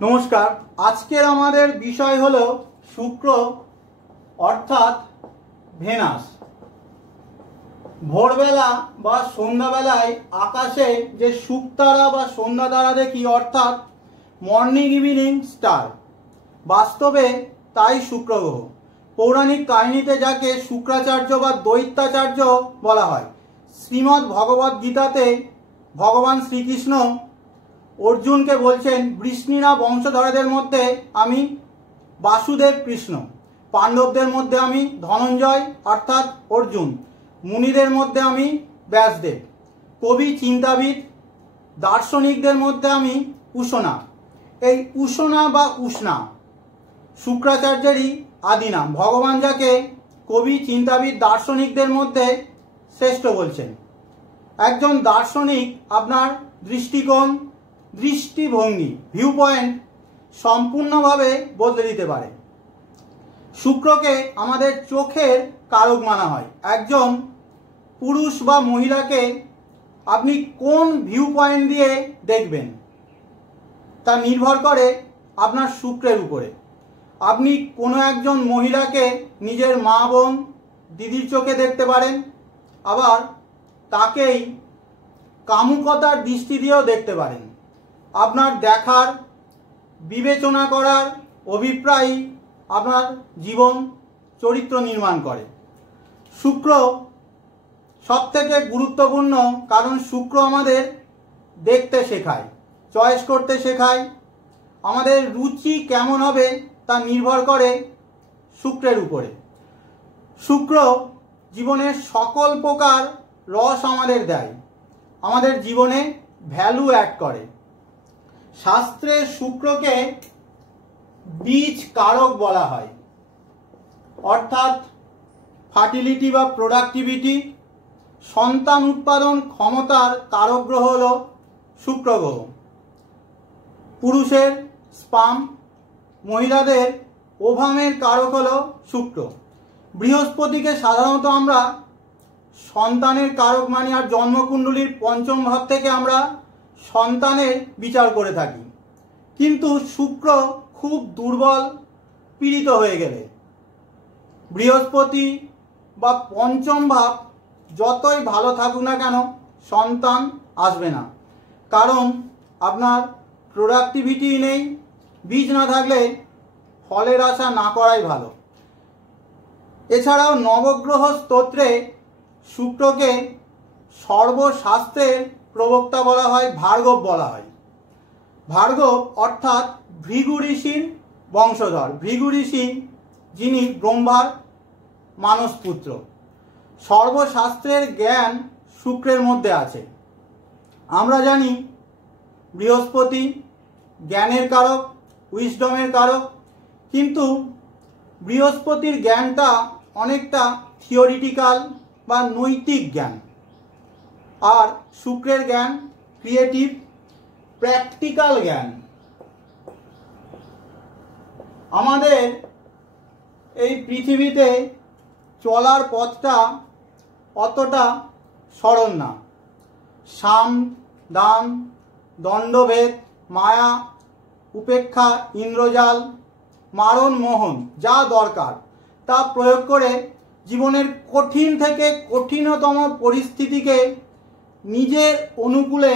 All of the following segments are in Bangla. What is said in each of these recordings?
নমস্কার। আজকের আমাদের বিষয় হলো শুক্র অর্থাৎ ভেনাস। ভোরবেলা বা সন্ধ্যাবেলায় আকাশে যে শুকতারা বা সন্ধ্যা তারা দেখি অর্থাৎ মর্নিং ইভিনিং স্টার, বাস্তবে তাই শুক্র গ্রহ। পৌরাণিক কাহিনীতে যাকে শুক্রাচার্য বা দৈত্যাচার্য বলা হয়। শ্রীমদ্ ভগবদ গীতাতে ভগবান শ্রীকৃষ্ণ অর্জুনকে বলছেন, বৃষ্ণিরা বংশধরদের মধ্যে আমি বাসুদেব কৃষ্ণ, পাণ্ডবদের মধ্যে আমি ধনঞ্জয় অর্থাৎ অর্জুন, মুনিদের মধ্যে আমি ব্যাসদেব, কবি চিন্তাবিদ দার্শনিকদের মধ্যে আমি উষণা। এই উষণা বা উষ্ণা শুক্রাচার্যেরই আদি নাম। ভগবান যাকে কবি চিন্তাবিদ দার্শনিকদের মধ্যে শ্রেষ্ঠ বলছেন। একজন দার্শনিক আপনার দৃষ্টিকোণ, দৃষ্টিভঙ্গি, ভিউ পয়েন্ট সম্পূর্ণভাবে বদলে দিতে পারে। শুক্রকে আমাদের চোখের কারক মানা হয়। একজন পুরুষ বা মহিলাকে আপনি কোন ভিউ পয়েন্ট দিয়ে দেখবেন তা নির্ভর করে আপনার শুক্রের উপরে। আপনি কোনো একজন মহিলাকে নিজের মা, বোন, দিদির চোখে দেখতে পারেন, আবার তাকেই কামুকতার দৃষ্টি দিয়েও দেখতে পারেন। আপনার দেখার, বিবেচনা করার অভিপ্রায় আপনার জীবন চরিত্র নির্মাণ করে। শুক্র সবথেকে গুরুত্বপূর্ণ, কারণ শুক্র আমাদের দেখতে শেখায়, চয়েস করতে শেখায়। আমাদের রুচি কেমন হবে তা নির্ভর করে শুক্রের উপরে। শুক্র জীবনের সকল প্রকার রস আমাদের দেয়, আমাদের জীবনে ভ্যালু অ্যাড করে। শাস্ত্রে শুক্রকে বীজ কারক বলা হয়, অর্থাৎ ফার্টিলিটি বা প্রোডাক্টিভিটি, সন্তান উৎপাদন ক্ষমতার কারক গ্রহ হল শুক্র গ্রহ। পুরুষের স্পাম, মহিলাদের ওভামের কারক হল শুক্র। বৃহস্পতিকে সাধারণত আমরা সন্তানের কারক মানি, আর জন্মকুণ্ডলীর পঞ্চম ভাব থেকে আমরা সন্তানের বিচার করে থাকি। কিন্তু শুক্র খুব দুর্বল, পীড়িত হয়ে গেলে বৃহস্পতি বা পঞ্চম ভাব যতই ভালো থাকুক না কেন সন্তান আসবে না, কারণ আপনার প্রোডাক্টিভিটি নেই। বীজ না থাকলে ফলের আশা না করাই ভালো। এছাড়াও নবগ্রহ স্তোত্রে শুক্রকে সর্বশাস্ত্রের প্রবক্তা বলা হয়, ভার্গব বলা হয়। ভার্গব অর্থাৎ ভৃগু ঋষির বংশধর। ভৃগু ঋষি যিনি ব্রহ্মার মানসপুত্র। সর্বশাস্ত্রের জ্ঞান শুক্রের মধ্যে আছে। আমরা জানি বৃহস্পতি জ্ঞানের কারক, উইজডমের কারক, কিন্তু বৃহস্পতির জ্ঞানটা অনেকটা থিওরিটিক্যাল বা নৈতিক জ্ঞান, আর শুক্রের জ্ঞান ক্রিয়েটিভ, প্র্যাকটিক্যাল জ্ঞান। আমাদের এই পৃথিবীতে চলার পথটা অতটা সরল না। সাম, দাম, দণ্ডভেদ, মায়া, উপেক্ষা, ইন্দ্রজাল, মারণ, মোহন, যা দরকার তা প্রয়োগ করে জীবনের কঠিন থেকে কঠিনতম পরিস্থিতিকে নিজের অনুকূলে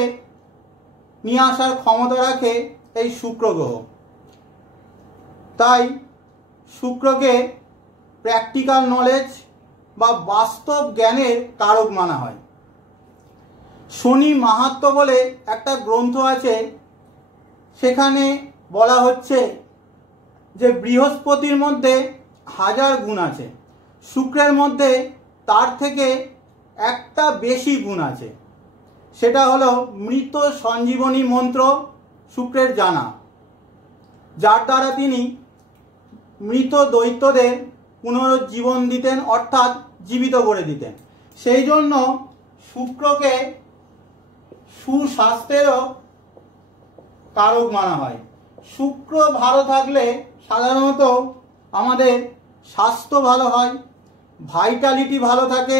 নিয়ে আসার ক্ষমতা রাখে এই শুক্র গ্রহ। তাই শুক্রকে প্র্যাকটিক্যাল নলেজ বা বাস্তব জ্ঞানের কারক মানা হয়। শনি মাহাত্ম্য বলে একটা গ্রন্থ আছে, সেখানে বলা হচ্ছে যে বৃহস্পতির মধ্যে 1000 গুণ আছে, শুক্রের মধ্যে তার থেকে একটা বেশি গুণ আছে। সেটা হলো মৃত সঞ্জীবনী মন্ত্র শুক্রের জানা, যার দ্বারা তিনি মৃত দৈত্যদের পুনরুজ্জীবন দিতেন, অর্থাৎ জীবিত করে দিতেন। সেই জন্য শুক্রকে সুস্বাস্থ্যেরও কারক মানা হয়। শুক্র ভালো থাকলে সাধারণত আমাদের স্বাস্থ্য ভালো হয়, ভাইটালিটি ভালো থাকে,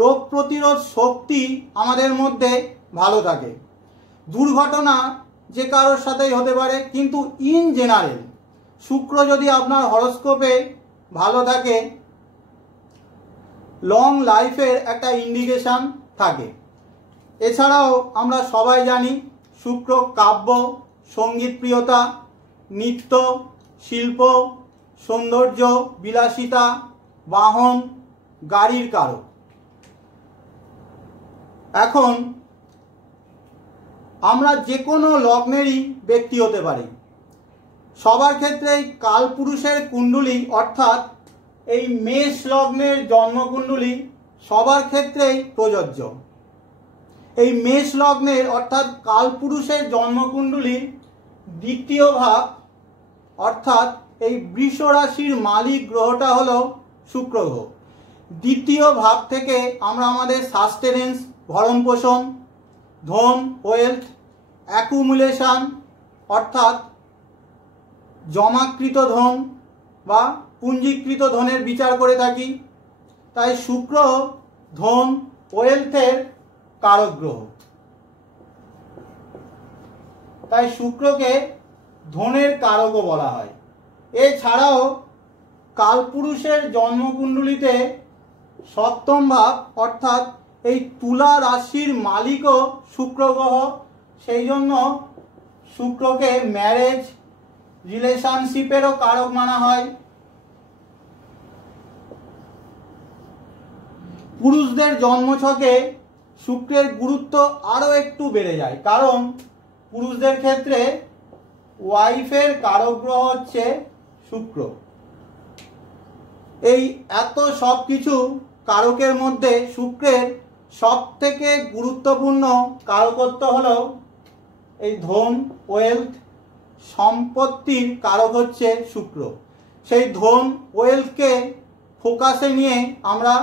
রোগ প্রতিরোধ শক্তি আমাদের মধ্যে ভালো থাকে। দুর্ঘটনা যে কারোর সাথেই হতে পারে, কিন্তু ইন জেনারেল শুক্র যদি আপনার হরোস্কোপে ভালো থাকে লং লাইফের একটা ইন্ডিকেশন থাকে। এছাড়াও আমরা সবাই জানি শুক্র কাব্য, সঙ্গীত প্রিয়তা, নৃত্য, শিল্প, সৌন্দর্য, বিলাসিতা, বাহন, গাড়ির কারক। এখন আমরা যে কোনো লগ্নেরই ব্যক্তি হতে পারি। সবার ক্ষেত্রেই কালপুরুষের কুণ্ডলী অর্থাৎ এই মেষ লগ্নের জন্মকুণ্ডলী সবার ক্ষেত্রেই প্রযোজ্য। এই মেষ লগ্নের অর্থাৎ কালপুরুষের জন্মকুণ্ডলীর দ্বিতীয় ভাব অর্থাৎ এই বৃষ রাশির মালিক গ্রহটা হলো শুক্র গ্রহ। দ্বিতীয় ভাব থেকে আমরা আমাদের সাস্টেনেন্স, ভরণ পোষণ, ধন, ওয়েলথ, অ্যাকুমুলেশন অর্থাৎ জমাকৃত ধন বা পুঞ্জীকৃত ধনের বিচার করে থাকি। তাই শুক্র ধন, ওয়েলথের কারক গ্রহ। তাই শুক্রকে ধনের কারকও বলা হয়। এছাড়াও কালপুরুষের জন্মকুণ্ডলীতে সপ্তম ভাব অর্থাৎ এই তুলা রাশির মালিকও শুক্র গ্রহ। সেই জন্য শুক্রকে ম্যারেজ, রিলেশনশিপেরও কারক মানা হয়। পুরুষদের জন্মছকে শুক্রের গুরুত্ব আরও একটু বেড়ে যায়, কারণ পুরুষদের ক্ষেত্রে ওয়াইফের কারক গ্রহ হচ্ছে শুক্র। এই এত সব কিছু কারকের মধ্যে শুক্রের সব থেকে গুরুত্বপূর্ণ কারকত্ব হলো এই ধন, ওয়েলথ, সম্পত্তির কারক হচ্ছে শুক্র। সেই ধন, ওয়েলথকে ফোকাসে নিয়ে আমরা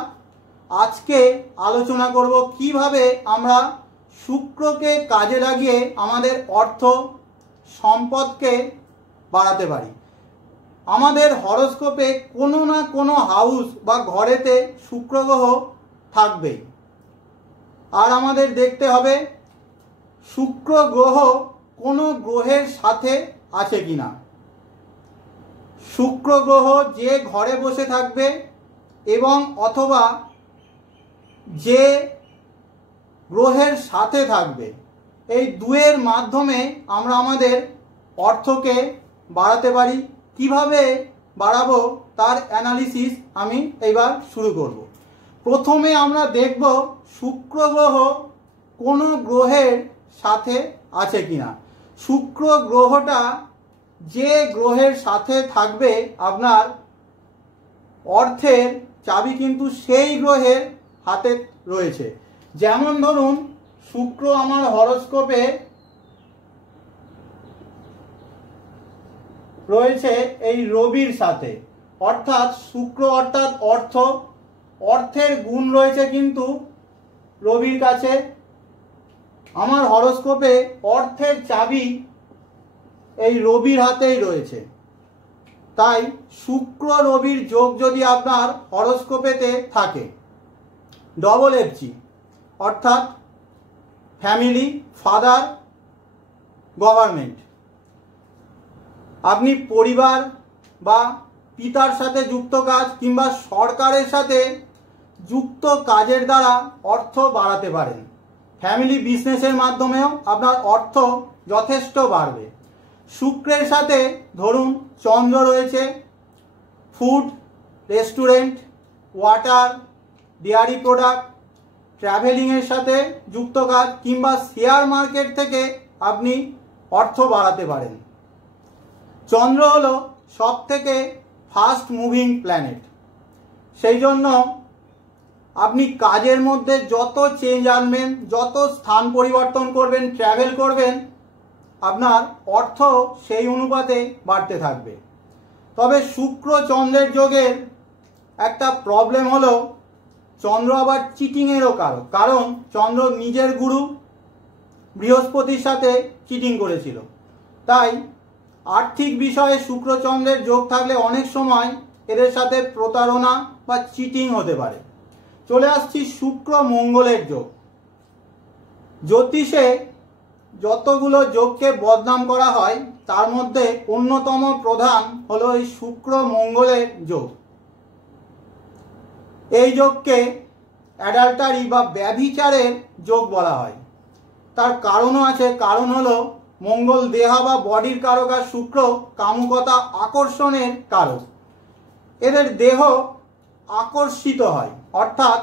আজকে আলোচনা করব কিভাবে আমরা শুক্রকে কাজে লাগিয়ে আমাদের অর্থ সম্পদকে বাড়াতে পারি। আমাদের হরোস্কোপে কোনো না কোনো হাউস বা ঘরেতে শুক্র গ্রহ থাকবেই। আর আমাদের দেখতে হবে শুক্র গ্রহ কোনো গ্রহের সাথে আছে কিনা। শুক্র গ্রহ যে ঘরে বসে থাকবে এবং অথবা যে গ্রহের সাথে থাকবে, এই দুয়ের মাধ্যমে আমরা আমাদের অর্থকে বাড়াতে পারি। কিভাবে বাড়াবো তার অ্যানালিসিস আমি এবার শুরু করব। প্রথমে আমরা দেখব শুক্র গ্রহ কোনো গ্রহের সাথে আছে কিনা। শুক্র গ্রহটা যে গ্রহের সাথে থাকবে আপনার অর্থের চাবি কিন্তু সেই গ্রহের হাতে রয়েছে। যেমন ধরুন শুক্র আমার হরোস্কোপে রয়েছে এই রবির সাথে, অর্থাৎ শুক্র অর্থাৎ অর্থ, অর্থের গুণ রয়েছে কিন্তু রবির কাছে। আমার হরোস্কোপে অর্থের চাবি এই রবির হাতেই রয়েছে। তাই শুক্র রবির যোগ যদি আপনার হরোস্কোপেতে থাকে, ডবল এফজি অর্থাৎ ফ্যামিলি, ফাদার, গভর্নমেন্ট, আপনি পরিবার বা পিতার সাথে যুক্ত কাজ কিংবা সরকারের সাথে যুক্ত কাজের দ্বারা অর্থ বাড়াতে পারেন। ফ্যামিলি বিজনেসের মাধ্যমেও আপনার অর্থ যথেষ্ট বাড়বে। শুক্রের সাথে ধরুন চন্দ্র রয়েছে, food, restaurant, water, dairy product, ট্রাভেলিংয়ের সাথে যুক্ত কাজ কিংবা শেয়ার মার্কেট থেকে আপনি অর্থ বাড়াতে পারেন। চন্দ্র হলো সব থেকে ফাস্ট মুভিং প্ল্যানেট। সেই জন্য আপনি কাজের মধ্যে যত চেঞ্জ আনবেন, যত স্থান পরিবর্তন করবেন, ট্রাভেল করবেন, আপনার অর্থ সেই অনুপাতে বাড়তে থাকবে। তবে শুক্র চন্দ্রের যোগের একটা প্রবলেম হলো চন্দ্র আবার চিটিংয়েরও কারক, কারণ চন্দ্র নিজের গুরু বৃহস্পতির সাথে চিটিং করেছিল। তাই আর্থিক বিষয়ে শুক্র চন্দ্রের যোগ থাকলে অনেক সময় এদের সাথে প্রতারণা বা চিটিং হতে পারে। চলে আসছি শুক্র মঙ্গলের যোগ। জ্যোতিষে যতগুলো যোগকে বদনাম করা হয় তার মধ্যে অন্যতম প্রধান হলো এই শুক্র মঙ্গলের যোগ। এই যোগকে অ্যাডাল্টারি বা ব্যভিচারের যোগ বলা হয়। তার কারণও আছে, কারণ হলো মঙ্গল দেহা বা বডির কারক আর শুক্র কামুকতা আকর্ষণের কারক। এদের দেহ আকর্ষিত হয়, অর্থাৎ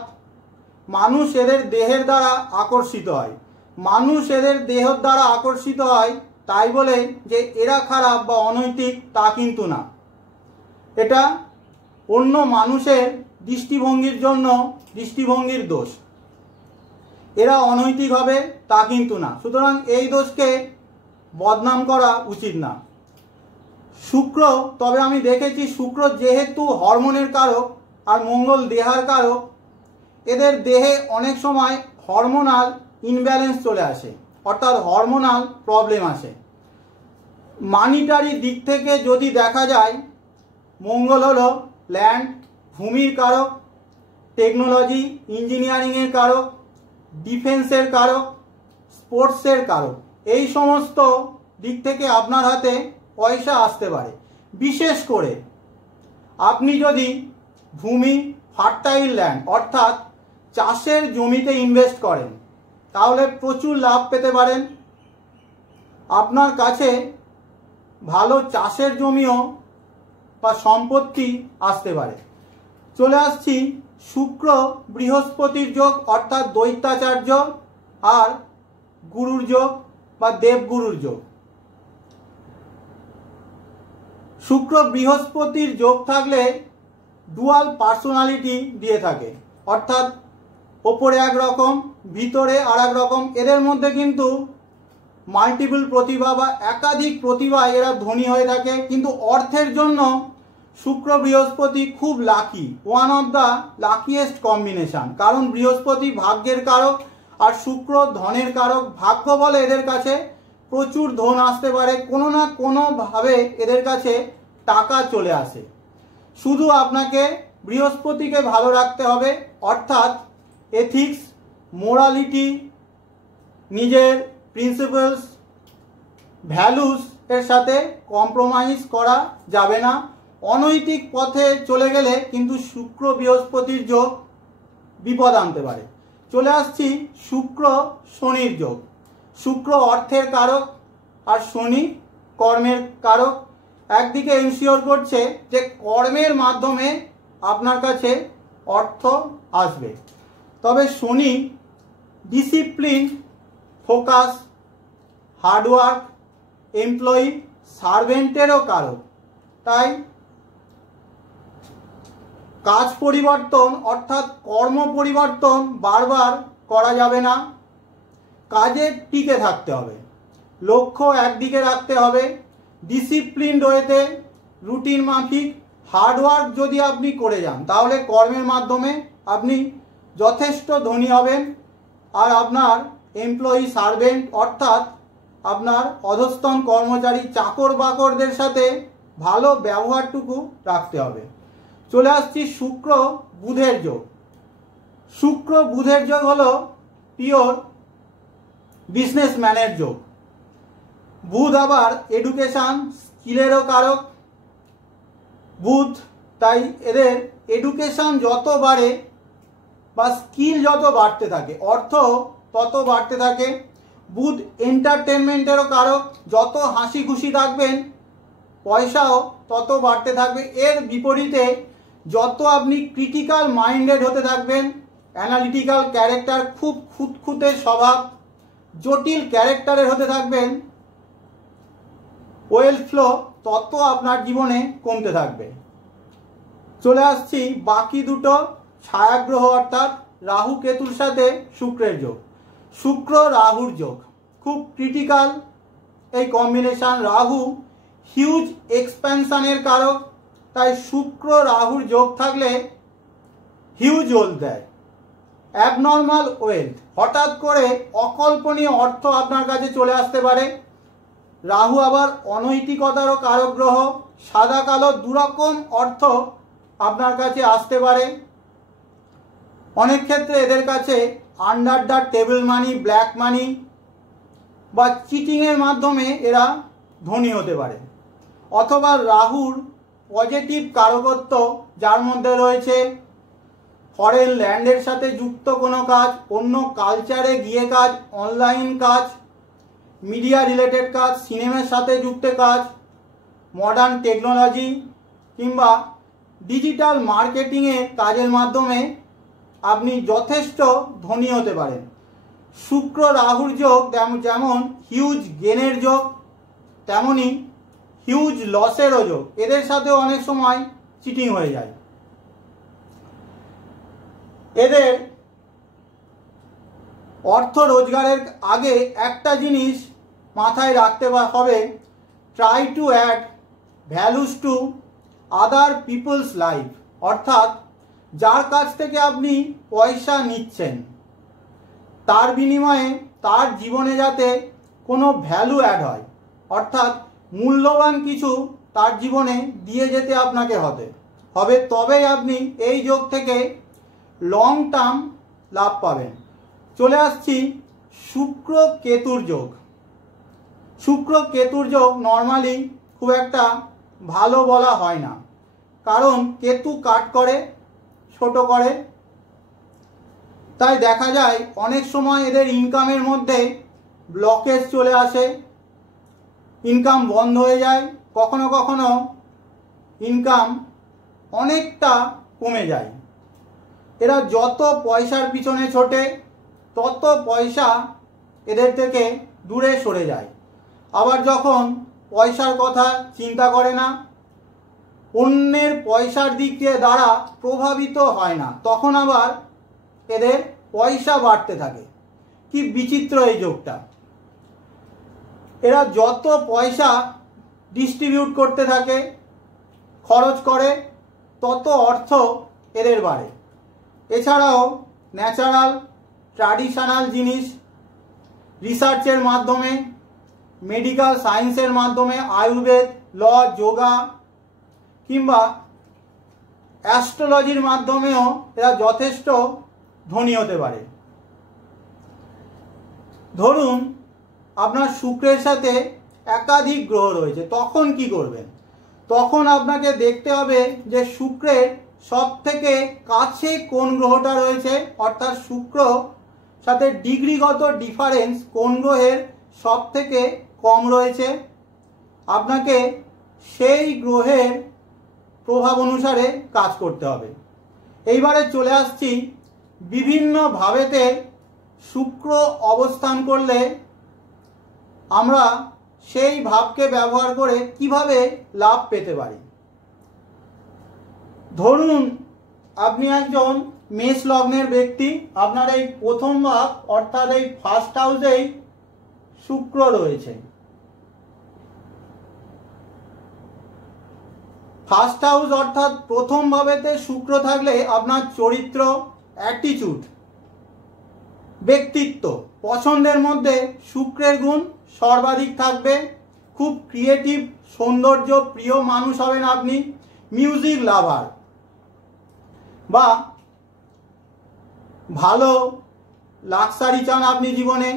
মানুষ এদের দেহের দ্বারা আকর্ষিত হয়। মানুষ এদের দেহের দ্বারা আকর্ষিত হয় তাই বলে যে এরা খারাপ বা অনৈতিক তা কিন্তু না। এটা অন্য মানুষের দৃষ্টিভঙ্গির জন্য দৃষ্টিভঙ্গির দোষ। এরা অনৈতিক হবে তা কিন্তু না। সুতরাং এই দোষকে বদনাম করা উচিত না। শুক্র, তবে আমি দেখেছি শুক্র যেহেতু হরমোনের কারক আর মঙ্গল দেহার কারক, এদের দেহে অনেক সময় হরমোনাল ইনব্যালেন্স চলে আসে, অর্থাৎ হরমোনাল প্রবলেম আসে। মানিটারি দিক থেকে যদি দেখা যায়, মঙ্গল হলো ল্যান্ড ভূমির কারক, টেকনোলজি ইঞ্জিনিয়ারিংয়ের কারক, ডিফেন্সের কারক, স্পোর্টসের কারক। এই সমস্ত দিক থেকে আপনার হাতে পয়সা আসতে পারে। বিশেষ করে আপনি যদি ভূমি ফার্টাইল ল্যান্ড অর্থাৎ চাষের জমিতে ইনভেস্ট করেন তাহলে প্রচুর লাভ পেতে পারেন। আপনার কাছে ভালো চাষের জমিও বা সম্পত্তি আসতে পারে। চলে আসছি শুক্র বৃহস্পতির যোগ অর্থাৎ দৈত্যাচার্য আর গুরুর যোগ বা দেবগুরুর যোগ। শুক্র বৃহস্পতির যোগ থাকলে ডুয়াল পার্সোনালিটি দিয়ে থাকে, অর্থাৎ ওপরে একরকম ভিতরে আর এক রকম। এদের মধ্যে কিন্তু মাল্টিপল প্রতিভা বা একাধিক প্রতিভায় এরা ধনী হয়ে থাকে। কিন্তু অর্থের জন্য শুক্র বৃহস্পতি খুব lucky, one of the luckiest combination. কারণ বৃহস্পতি ভাগ্যের কারক আর শুক্র ধনের কারক। ভাগ্য বলে এদের কাছে প্রচুর ধন আসতে পারে, কোনো না কোনোভাবে এদের কাছে টাকা চলে আসে। শুধু আপনাকে বৃহস্পতিকে ভালো রাখতে হবে, অর্থাৎ এথিক্স, মোরালিটি, নিজের প্রিন্সিপালস, ভ্যালুস এর সাথে কম্প্রোমাইজ করা যাবে না। অনৈতিক পথে চলে গেলে কিন্তু শুক্র বৃহস্পতির যোগ বিপদ আনতে পারে। চলে আসছি শুক্র শনির যোগ। শুক্র অর্থের কারক আর শনি কর্মের কারক। একদিকে এনশিওর করছে যে কর্মের মাধ্যমে আপনার কাছে অর্থ আসবে। তবে শনি ডিসিপ্লিন, ফোকাস, হার্ডওয়ার্ক, এমপ্লয়ি, সার্ভেন্টেরও কারক। তাই কাজ পরিবর্তন অর্থাৎ কর্ম পরিবর্তন বারবার করা যাবে না। কাজে টিকে থাকতে হবে, লক্ষ্য একদিকে রাখতে হবে, ডিসিপ্লিন ওয়েতে রুটিন মাফিক হার্ডওয়ার্ক যদি আপনি করে যান তাহলে কর্মের মাধ্যমে আপনি যথেষ্ট ধনী হবেন। আর আপনার এমপ্লয়ি, সার্ভেন্ট অর্থাৎ আপনার অধস্তন কর্মচারী, চাকর বাকরদের সাথে ভালো ব্যবহারটুকু রাখতে হবে। চলে আসছি শুক্র বুধের যোগ। শুক্র বুধের যোগ হলো পিওর বিজনেসম্যানের যোগ। বুধ আবার এডুকেশন, স্কিলেরও কারক বুধ। তাই এদের এডুকেশন যত বাড়ে বা স্কিল যত বাড়তে থাকে, অর্থ তত বাড়তে থাকে। বুধ এন্টারটেনমেন্টেরও কারক। যত হাসি খুশি থাকবেন পয়সাও তত বাড়তে থাকবে। এর বিপরীতে যত আপনি ক্রিটিক্যাল মাইন্ডেড হতে থাকবেন, অ্যানালিটিক্যাল ক্যারেক্টার, খুব খুঁতখুঁতে স্বভাব, জটিল ক্যারেক্টারের হতে থাকবেন, ওয়েলথ ফ্লো তত আপনার জীবনে কমতে থাকবে। চলে আসছি বাকি দুটো ছায়াগ্রহ অর্থাৎ রাহু কেতুর সাথে শুক্রের যোগ। শুক্র রাহুর যোগ খুব ক্রিটিক্যাল এই কম্বিনেশন। রাহু হিউজ এক্সপ্যানশনের কারক। তাই শুক্র রাহুর যোগ থাকলে হিউজ ওয়েলথ দেয়, অ্যাবনর্মাল ওয়েলথ। হঠাৎ করে অকল্পনীয় অর্থ আপনার কাছে চলে আসতে পারে। রাহু আবার অনৈতিকতারও কারক গ্রহ। সাদা কালো দুরকম অর্থ আপনার কাছে আসতে পারে। অনেক ক্ষেত্রে এদের কাছে under the table money, black money বা চিটিংয়ের মাধ্যমে এরা ধনী হতে পারে। অথবা রাহুর পজিটিভ কারকত্ব, যার মধ্যে রয়েছে ফরেন ল্যান্ডের সাথে যুক্ত কোনো কাজ, অন্য কালচারে গিয়ে কাজ, অনলাইন কাজ, মিডিয়া রিলেটেড কাজ, সিনেমার সাথে যুক্ত কাজ, মডার্ন টেকনোলজি কিংবা ডিজিটাল মার্কেটিংয়ের কাজের মাধ্যমে আপনি যথেষ্ট ধনী হতে পারেন। শুক্র রাহুর যোগ যেমন হিউজ গেনের যোগ, তেমনি হিউজ লসেরও যোগ। এদের সাথে অনেক সময় চিটিং হয়ে যায়। এদের অর্থ রোজগারের আগে একটা জিনিস মাথায় রাখতে হবে, try to add values to other people's life. অর্থাৎ যার কাছ থেকে আপনি পয়সা নিচ্ছেন তার বিনিময়ে তার জীবনে যাতে কোনো ভ্যালু অ্যাড হয়, অর্থাৎ মূল্যবান কিছু তার জীবনে দিয়ে যেতে আপনাকে হবে, তবেই আপনি এই যোগ থেকে লং টার্ম লাভ পাবেন। চলে আসছি শুক্র কেতুর যোগ। শুক্র কেতুর যোগ নর্মালি খুব একটা ভালো বলা হয় না, কারণ কেতু কাট করে, ছোট করে। তাই দেখা যায় অনেক সময় এদের ইনকামের মধ্যে ব্লকেজ চলে আসে, ইনকাম বন্ধ হয়ে যায়, কখনো কখনো ইনকাম অনেকটা কমে যায়। এরা যত পয়সার পিছনে ছোটে তত পয়সা এদের থেকে দূরে সরে যায়। আবার যখন পয়সার কথা চিন্তা করে না, অন্যের পয়সার দিক দ্বারা প্রভাবিত হয় না, তখন আবার এদের পয়সা বাড়তে থাকে। কি বিচিত্র এই যোগটা! এরা যত পয়সা ডিস্ট্রিবিউট করতে থাকে, খরচ করে, তত অর্থ এদের বাড়ে। এছাড়াও ন্যাচারাল ট্র্যাডিশনাল জিনিস রিসার্চের মাধ্যমে, মেডিকেল সায়েন্সের মাধ্যমে, আয়ুর্বেদ, ল, যোগা কিংবা অ্যাস্ট্রোলজির মাধ্যমেও এরা যথেষ্ট ধনী হতে পারে। ধরুন আপনার শুক্রের সাথে একাধিক গ্রহ রয়েছে, তখন কি করবেন? তখন আপনাকে দেখতে হবে যে শুক্রের সব থেকে কাছে কোন গ্রহটা রয়েছে, অর্থাৎ শুক্র সাথে ডিগ্রিগত ডিফারেন্স কোন গ্রহের সব থেকে কম রয়েছে। আপনাকে সেই গ্রহের প্রভাব অনুসারে কাজ করতে হবে। এইবারে চলে আসছি বিভিন্ন ভাবেতে শুক্র অবস্থান করলে আমরা সেই ভাবকে ব্যবহার করে কিভাবে লাভ পেতে পারি। ধরুন আপনি একজন মেষ লগ্নের ব্যক্তি, আপনার এই প্রথম ভাব অর্থাৎ এই ফার্স্ট হাউসেই শুক্র রয়েছে। ফার্স্ট হাউস অর্থাৎ প্রথম ভাবেতে শুক্র থাকলে আপনার চরিত্র, অ্যাটিটিউড, ব্যক্তিত্ব, পছন্দের মধ্যে শুক্রের গুণ সর্বাধিক থাকবে। খুব ক্রিয়েটিভ, সৌন্দর্য প্রিয় মানুষ হবেন আপনি, মিউজিক লাভার বা ভালো লাক্সারি চান আপনি জীবনে,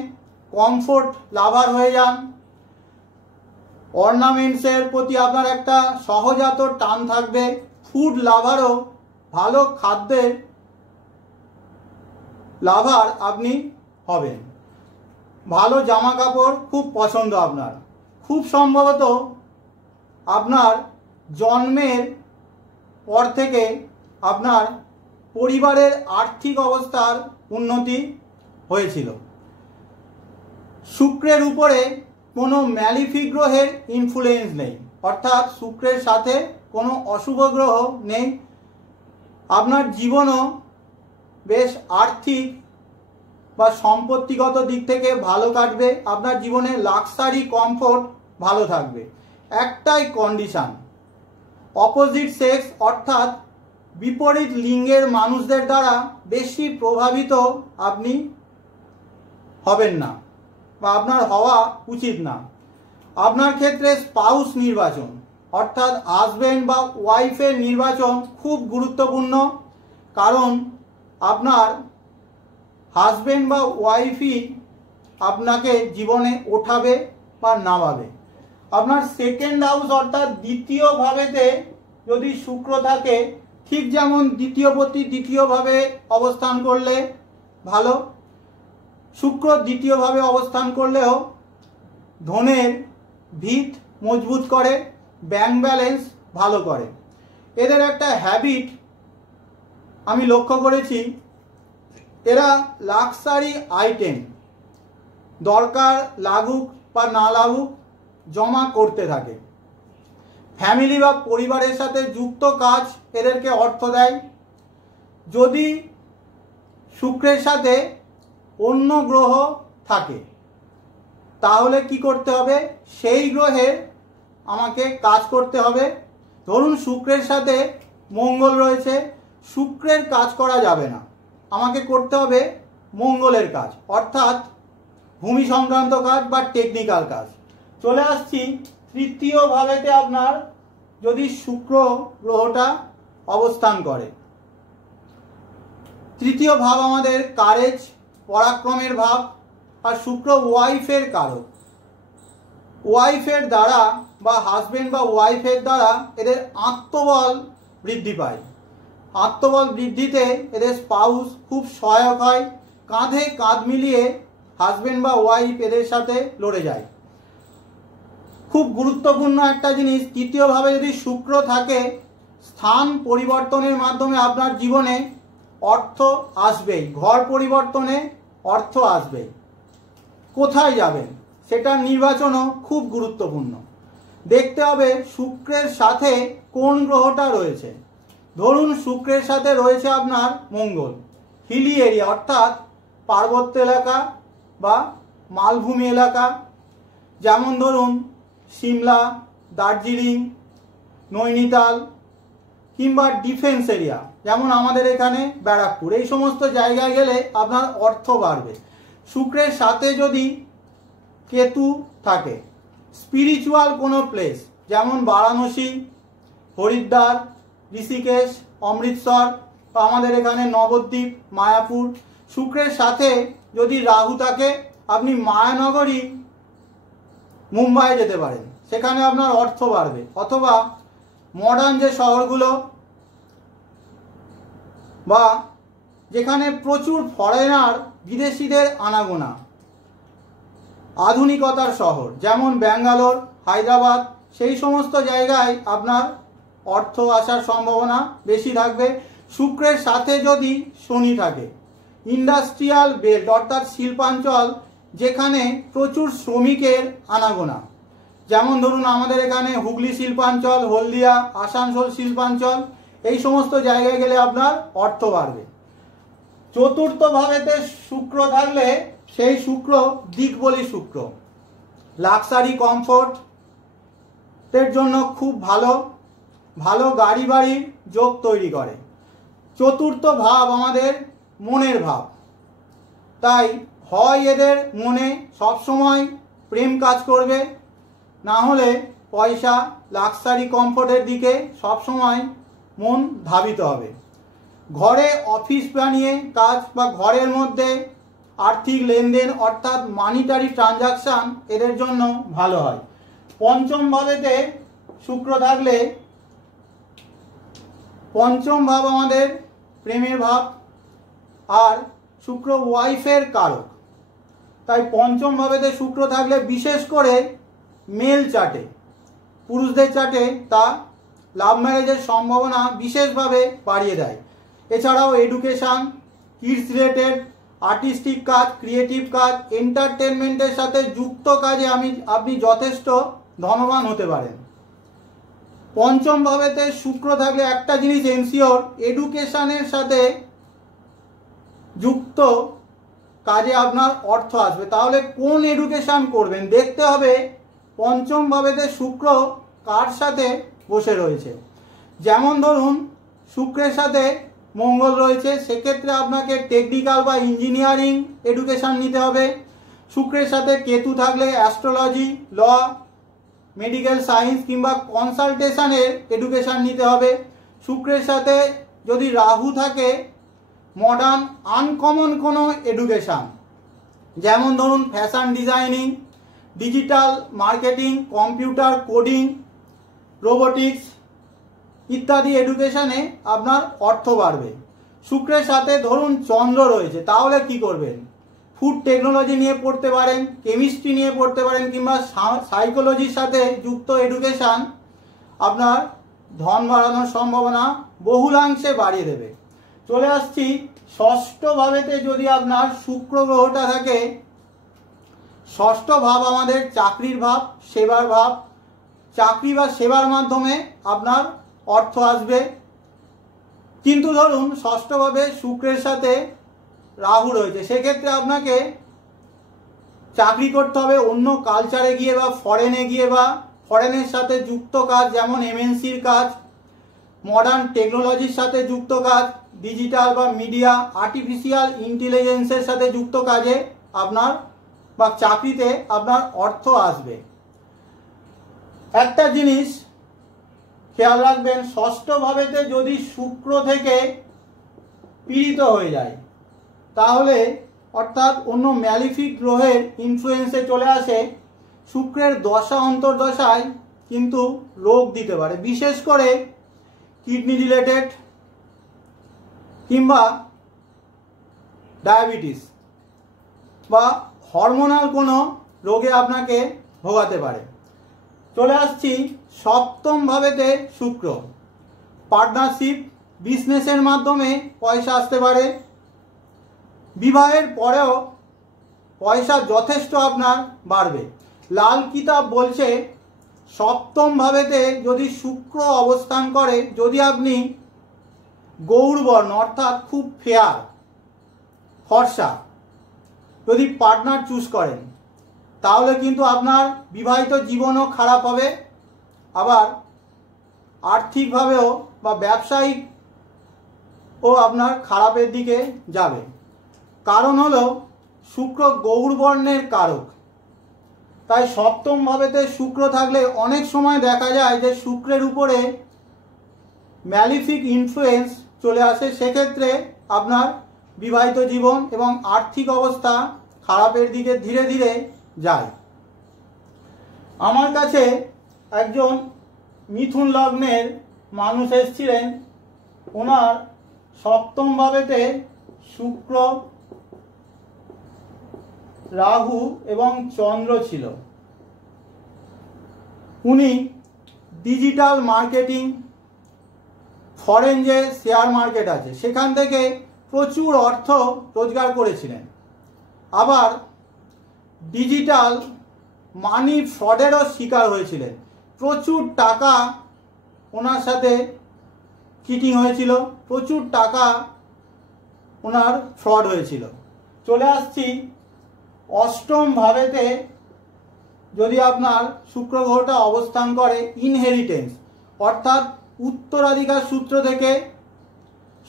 কমফোর্ট লাভার হয়ে যান। অর্নামেন্টসের প্রতি আপনার একটা সহজাত টান থাকবে। ফুড লাভারও, ভালো খাদ্যের লাভার আপনি হবেন। ভালো জামা কাপড় খুব পছন্দ আপনার। খুব সম্ভবত আপনার জন্মের পর থেকে আপনার পরিবারের আর্থিক অবস্থার উন্নতি হয়েছিল। শুক্রের উপরে কোনো ম্যালিফিক গ্রহের ইনফ্লুয়েন্স নেই, অর্থাৎ শুক্রের সাথে কোনো অশুভ গ্রহ নেই। আপনার জীবনও বেশ আর্থিক বা সম্পত্তিগত দিক থেকে ভালো কাটবে। আপনার জীবনে লাক্সারি কমফোর্ট ভালো থাকবে। একটাই কন্ডিশন, অপোজিট সেক্স অর্থাৎ বিপরীত লিঙ্গের মানুষদের দ্বারা বেশি প্রভাবিত আপনি হবেন না বা আপনার হওয়া উচিত না। আপনার ক্ষেত্রে স্পাউস নির্বাচন অর্থাৎ হাজব্যান্ড বা ওয়াইফের নির্বাচন খুব গুরুত্বপূর্ণ, কারণ আপনার হাজব্যান্ড বা ওয়াইফই আপনাকে জীবনে ওঠাবে বা নামাবে। আপনার সেকেন্ড হাউস অর্থাৎ দ্বিতীয় ভাবেতে যদি শুক্র থাকে, ঠিক যেমন দ্বিতীয়পতি দ্বিতীয়ভাবে অবস্থান করলে ভালো, শুক্র দ্বিতীয়ভাবে অবস্থান করলেও ধনের ভিত মজবুত করে, ব্যাংক ব্যালেন্স ভালো করে। এদের একটা হ্যাবিট আমি লক্ষ্য করেছি, এরা লাক্সারি আইটেম দরকার লাগুক বা না লাগুক জমা করতে থাকে। ফ্যামিলি বা পরিবারের সাথে যুক্ত কাজ এদেরকে অর্থ দেয়। যদি শুক্রের সাথে অন্য গ্রহ থাকে তাহলে কি করতে হবে, সেই গ্রহের আমাকে কাজ করতে হবে। ধরুন শুক্রের সাথে মঙ্গল রয়েছে, শুক্রের কাজ করা যাবে না, আমাকে করতে হবে মঙ্গলের কাজ, অর্থাৎ ভূমি সংক্রান্ত কাজ বা টেকনিক্যাল কাজ। চলে আসছি তৃতীয় ভাবেতে আপনার যদি শুক্র গ্রহটা অবস্থান করে। তৃতীয় ভাব আমাদের কারেজ পরাক্রমের ভাব, আর শুক্র ওয়াইফের কারক। ওয়াইফের দ্বারা বা হাজবেন্ড বা ওয়াইফের দ্বারা এদের আত্মবল বৃদ্ধি পায়। আত্মবল বৃদ্ধিতে এদের স্পাউস খুব সহায়ক হয়, কাঁধে কাঁধ মিলিয়ে হাজবেন্ড বা ওয়াইফ এদের সাথে লড়ে যায়। খুব গুরুত্বপূর্ণ একটা জিনিস, তৃতীয়ভাবে যদি শুক্র থাকে, স্থান পরিবর্তনের মাধ্যমে আপনার জীবনে অর্থ আসবেই, ঘর পরিবর্তনে অর্থ আসবে। কোথায় যাবেন সেটার নির্বাচনও খুব গুরুত্বপূর্ণ। দেখতে হবে শুক্রের সাথে কোন গ্রহটা রয়েছে। ধরুন শুক্রের সাথে রয়েছে আপনার মঙ্গল, হিলি এরিয়া অর্থাৎ পার্বত্য এলাকা বা মালভূমি এলাকা, যেমন ধরুন সিমলা, দার্জিলিং, নৈনিতাল, কিংবা ডিফেন্স এরিয়া যেমন আমাদের এখানে ব্যারাকপুর, এই সমস্ত জায়গায় গেলে আপনার অর্থ বাড়বে। শুক্রের সাথে যদি কেতু থাকে, স্পিরিচুয়াল কোনো প্লেস যেমন বারাণসী, হরিদ্বার, ঋষিকেশ, অমৃতসর, আমাদের এখানে নবদ্বীপ, মায়াপুর। শুক্রের সাথে যদি রাহু থাকে, আপনি মায়ানগরী, মুম্বাই যেতে পারেন, সেখানে আপনার অর্থ বাড়বে। অথবা মডার্ন যে শহরগুলো বা যেখানে প্রচুর ফরেনার বিদেশিদের আনাগোনা, আধুনিকতার শহর যেমন ব্যাঙ্গালোর, হায়দ্রাবাদ, সেই সমস্ত জায়গায় আপনার অর্থ আসার সম্ভাবনা বেশি থাকবে। শুক্রের সাথে যদি শনি থাকে, ইন্ডাস্ট্রিয়াল বেল্ট অর্থাৎ শিল্পাঞ্চল যেখানে প্রচুর শ্রমিকের আনাগোনা, যেমন ধরুন আমাদের এখানে হুগলি শিল্পাঞ্চল, হলদিয়া, আসানসোল শিল্পাঞ্চল, এই সমস্ত জায়গায় গেলে আপনার অর্থ বাড়বে। চতুর্থ ভাবেতে শুক্র থাকলে সেই শুক্র দিকবলী শুক্র, লাক্সারি কমফোর্টের জন্য খুব ভালো, ভালো গাড়ি বাড়ির যোগ তৈরি করে। চতুর্থ ভাব আমাদের মনের ভাব, তাই হয় এদের মনে সবসময় প্রেম কাজ করবে, না হলে পয়সা লাক্সারি কমফোর্টের দিকে সবসময় মন ধাবিত হবে। ঘরে অফিস বানিয়ে কাজ বা ঘরের মধ্যে আর্থিক লেনদেন অর্থাৎ মানিটারি ট্রানজাকশান এদের জন্য ভালো হয়। পঞ্চম ভাবেতে শুক্র থাকলে, পঞ্চম ভাব আমাদের প্রেমের ভাব, আর শুক্র ওয়াইফের কারক, তাই পঞ্চম ভাবেতে শুক্র থাকলে বিশেষ করে মেল চার্টে, পুরুষদের চার্টে তা লাভ ম্যারেজের সম্ভাবনা বিশেষভাবে বাড়িয়ে দেয়। এছাড়াও এডুকেশান, কিডস রিলেটেড, আর্টিস্টিক কাজ, ক্রিয়েটিভ কাজ, এন্টারটেনমেন্টের সাথে যুক্ত কাজে আপনি যথেষ্ট ধনবান হতে পারেন। পঞ্চম ভাবেতে শুক্র থাকলে একটা জিনিস এনশিওর, এডুকেশানের সাথে যুক্ত কাজে আপনার অর্থ আসবে। তাহলে কোন এডুকেশান করবেন দেখতে হবে পঞ্চম ভাবেতে শুক্র কার সাথে বসে রয়েছে। যেমন ধরুন শুক্রের সাথে মঙ্গল রয়েছে, সেক্ষেত্রে আপনাকে টেকনিক্যাল বা ইঞ্জিনিয়ারিং এডুকেশান নিতে হবে। শুক্রের সাথে কেতু থাকলে অ্যাস্ট্রোলজি, ল, মেডিকেল সায়েন্স কিংবা কনসালটেশনের এডুকেশান নিতে হবে। শুক্রের সাথে যদি রাহু থাকে, মডার্ন আনকমন কোনো এডুকেশান যেমন ধরুন fashion designing, digital marketing, computer coding, robotics ইত্যাদি এডুকেশনে আপনার অর্থ বাড়বে। শুক্রের সাথে ধরুন চন্দ্র রয়েছে, তাহলে কি করবেন? ফুড টেকনোলজি নিয়ে পড়তে পারেন, কেমিস্ট্রি নিয়ে পড়তে পারেন, কিংবা সাইকোলজির সাথে যুক্ত এডুকেশান আপনার ধন বাড়ানোর সম্ভাবনা বহুলাংশে বাড়িয়ে দেবে। চলে আসছি ষষ্ঠ ভাবেতে যদি আপনার শুক্র গ্রহটা থাকে, ষষ্ঠ ভাব আমাদের চাকরির ভাব, সেবার ভাব। চাকরি বা সেবার মাধ্যমে আপনার অর্থ আসবে। কিন্তু ধরুন ষষ্ঠভাবে শুক্রের সাথে রাহু রয়েছে, সেক্ষেত্রে আপনাকে চাকরি করতে হবে অন্য কালচারে গিয়ে বা ফরেনে গিয়ে, বা ফরেনের সাথে যুক্ত কাজ, যেমন এমএনসির কাজ, মডার্ন টেকনোলজির সাথে যুক্ত কাজ, ডিজিটাল বা মিডিয়া, আর্টিফিশিয়াল ইন্টেলিজেন্সের সাথে যুক্ত কাজে আপনার বা চাকরিতে আপনার অর্থ আসবে। একটা জিনিস খেয়াল রাখবেন, ষষ্ঠ ভাবেতে যদি শুক্র থেকে পীড়িত হয়ে যায়, তাহলে অর্থাৎ অন্য ম্যালিফিক গ্রহের ইনফ্লুয়েন্সে চলে আসে, শুক্রের দশা অন্তর্দশায় কিন্তু রোগ দিতে পারে, বিশেষ করে কিডনি রিলেটেড কিংবা ডায়াবেটিস বা হরমোনাল কোনো রোগে আপনাকে ভোগাতে পারে। চলে আসছি সপ্তম ভাবেতে শুক্র, পার্টনারশিপ, বিজনেসের মাধ্যমে পয়সা আসতে পারে। বিবাহের পরেও পয়সা যথেষ্ট আপনার বাড়বে। লাল কিতাব বলছে সপ্তম ভাবেতে যদি শুক্র অবস্থান করে, যদি আপনি গৌরবর্ণ অর্থাৎ খুব ফেয়ার ফর্সা যদি পার্টনার চুজ করেন, তাহলে কিন্তু আপনার বিবাহিত জীবনও খারাপ হবে, আবার আর্থিকভাবেও বা ব্যবসায়িক ও আপনার খারাপের দিকে যাবে। কারণ হলো শুক্র গৌরবর্ণের কারক। তাই সপ্তম ভাবেতে শুক্র থাকলে অনেক সময় দেখা যায় যে শুক্রের উপরে ম্যালিফিক ইনফ্লুয়েন্স চলে আসে, সেক্ষেত্রে আপনার বিবাহিত জীবন এবং আর্থিক অবস্থা খারাপের দিকে ধীরে ধীরে যায়। আমার কাছে একজন মিথুন লগ্নের মানুষ এসেছিলেন, ওনার সপ্তম ভাবেতে শুক্র, রাহু এবং চন্দ্র ছিল। উনি ডিজিটাল মার্কেটিং, ফরেন যে শেয়ার মার্কেট আছে সেখান থেকে প্রচুর অর্থ রোজগার করেছিলেন। আবার ডিজিটাল মানি ফ্রডেরও শিকার হয়েছিলেন, প্রচুর টাকা ওনার সাথে চিটিং হয়েছিল, প্রচুর টাকা ওনার ফ্রড হয়েছিল। চলে আসছি অষ্টম ভাবেতে যদি আপনার শুক্র গ্রহটা অবস্থান করে, ইনহেরিটেন্স অর্থাৎ উত্তরাধিকার সূত্র থেকে,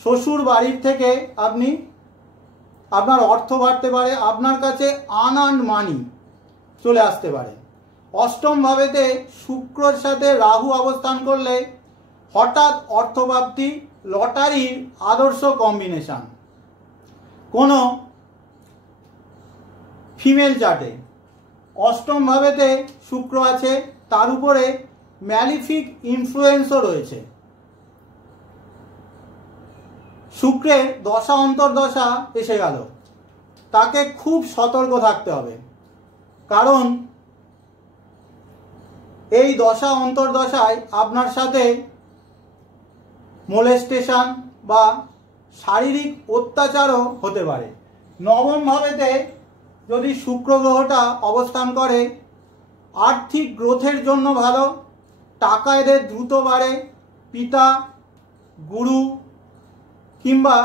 শ্বশুর বাড়ির থেকে আপনার অর্থ বাড়তে পারে, আপনার কাছে আনআর্নড মানি চলে আসতে পারে। অষ্টম ভাবেতে শুক্রর সাথে রাহু অবস্থান করলে হঠাৎ অর্থপ্রাপ্তি, লটারির আদর্শ কম্বিনেশন। কোনো ফিমেল চার্টে অষ্টম ভাবেতে শুক্র আছে, তার উপরে ম্যালিফিক ইনফ্লুয়েন্সও রয়েছে। শুক্রের দশা অন্তর্দশা এসে গেল, তাকে খুব সতর্ক থাকতে হবে, কারণ এই দশা অন্তর্দশায় আপনার সাথে মোলেস্টেশন বা শারীরিক অত্যাচারও হতে পারে। নবম ভাবেতে যদি শুক্র গ্রহটা অবস্থান করে, আর্থিক গ্রোথের জন্য ভালো, টাকা এদের দ্রুত বাড়ে, পিতা গুরু কিংবা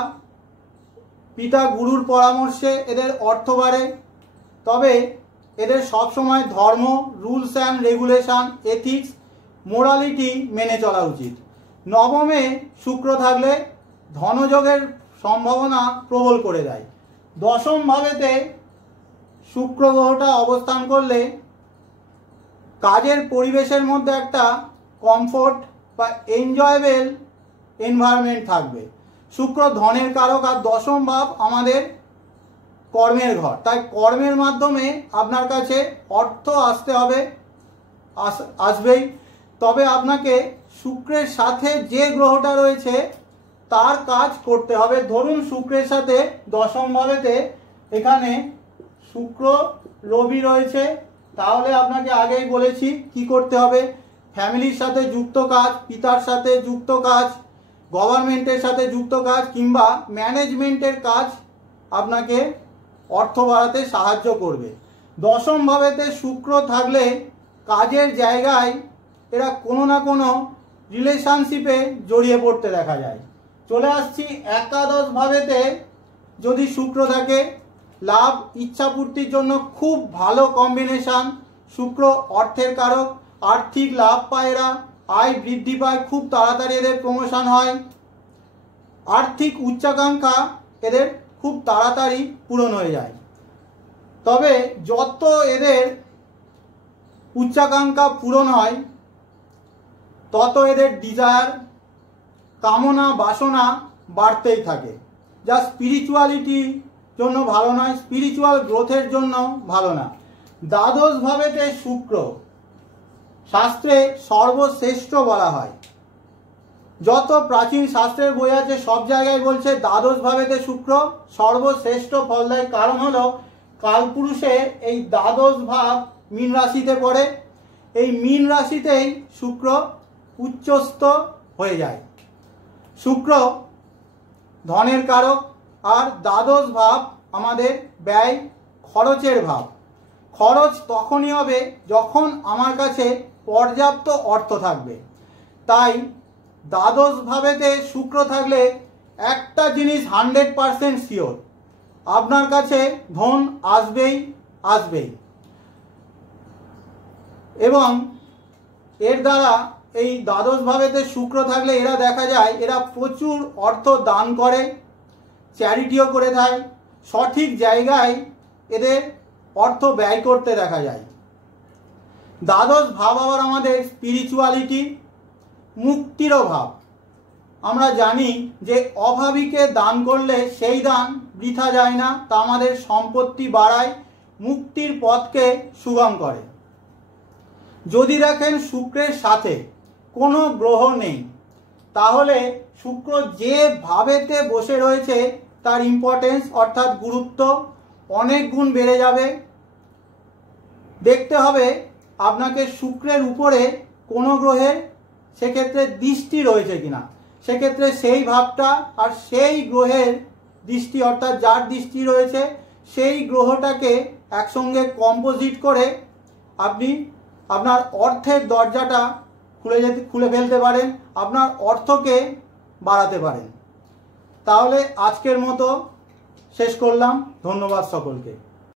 পিতা গুরুর পরামর্শে এদের অর্থ বাড়ে। তবে এদের সবসময় ধর্ম, rules and regulation, ethics, morality মেনে চলা উচিত। নবমে শুক্র থাকলে ধনযোগের সম্ভাবনা প্রবল করে দেয়। দশম ভাবেতে শুক্র গ্রহটা অবস্থান করলে কাজের পরিবেশের মধ্যে একটা কমফোর্ট বা এনজয়েবল এনভায়রনমেন্ট থাকবে। শুক্র ধনের কারক, আর দশম ভাব আমাদের কর্মের ঘর, তাই কর্মের মাধ্যমে আপনার কাছে অর্থ আসবেই। তবে আপনাকে শুক্রের সাথে যে গ্রহটা রয়েছে তার কাজ করতে হবে। ধরুন শুক্রের সাথে দশম ভাবেতে এখানে শুক্র রবি রয়েছে, তাহলে আপনাকে আগেই বলেছি কি করতে হবে। ফ্যামিলির সাথে যুক্ত কাজ, পিতার সাথে যুক্ত কাজ, গভর্নমেন্টের সাথে যুক্ত কাজ কিংবা ম্যানেজমেন্টের কাজ আপনাকে অর্থ বাড়াতে সাহায্য করবে। দশম ভাবেতে শুক্র থাকলে কাজের জায়গায় এরা কোনো না কোনো রিলেশনশিপে জড়িয়ে পড়তে দেখা যায়। চলে আসছি একাদশ ভাবেতে যদি শুক্র থাকে, লাভ ইচ্ছাপূর্তির জন্য খুব ভালো কম্বিনেশন। শুক্র অর্থের কারক, আর্থিক লাভ পায় এরা, আয় বৃদ্ধি পায়, খুব তাড়াতাড়ি এদের প্রমোশন হয়, আর্থিক উচ্চাকাঙ্ক্ষা এদের খুব তাড়াতাড়ি পূরণ হয়ে যায়। তবে যত এদের উচ্চাকাঙ্ক্ষা পূরণ হয় তত এদের ডিজায়ার, কামনা বাসনা বাড়তেই থাকে, যা স্পিরিচুয়ালিটির জন্য ভালো নয়, স্পিরিচুয়াল গ্রোথের জন্য ভালো না। দ্বাদশ ভাবেতে শুক্র শাস্ত্রে সর্বশ্রেষ্ঠ বলা হয়। যত প্রাচীন শাস্ত্রের বই আছে সব জায়গায় বলছে দ্বাদশ ভাবেতে শুক্র সর্বশ্রেষ্ঠ ফল দেয়। কারণ হলো কালপুরুষের এই দ্বাদশ ভাব মীন রাশিতে পড়ে, এই মীন রাশিতেই শুক্র উচ্চস্থ হয়ে যায়। শুক্র ধনের কারক, আর দ্বাদশ ভাব আমাদের ব্যয় খরচের ভাব। খরচ তখনই হবে যখন আমার কাছে পর্যাপ্ত অর্থ থাকবে। তাই দ্বাদশ ভাবেতে শুক্র থাকলে একটা জিনিস 100% শিওর, আপনার কাছে ধন আসবেই। এবং এর দ্বারা এই দ্বাদশ ভাবেতে শুক্র থাকলে এরা দেখা যায় এরা প্রচুর অর্থ দান করে, চ্যারিটিও করে দেয়, সঠিক জায়গায় এদের অর্থ ব্যয় করতে দেখা যায়। দ্বাদশ ভাব আবার আমাদের স্পিরিচুয়ালিটি, মুক্তিরও ভাব। আমরা জানি যে অভাবীকে দান করলে সেই দান বৃথা যায় না, তা আমাদের সম্পত্তি বাড়ায়, মুক্তির পথকে সুগম করে। যদি দেখেন শুক্রের সাথে কোনো গ্রহ নেই, তাহলে শুক্র যে ভাবেতে বসে রয়েছে তার ইম্পর্টেন্স অর্থাৎ গুরুত্ব অনেক গুণ বেড়ে যাবে। দেখতে হবে আপনাকে শুক্রের উপরে কোনো গ্রহের সেক্ষেত্রে দৃষ্টি রয়েছে কিনা, সেক্ষেত্রে সেই ভাবটা আর সেই গ্রহের দৃষ্টি অর্থাৎ যার দৃষ্টি রয়েছে সেই গ্রহটাকে একসঙ্গে কম্পোজিট করে আপনি আপনার অর্থের দরজাটা খুলে ফেলতে পারেন, আপনার অর্থকে বাড়াতে পারেন। তাহলে আজকের মতো শেষ করলাম। ধন্যবাদ সকলকে।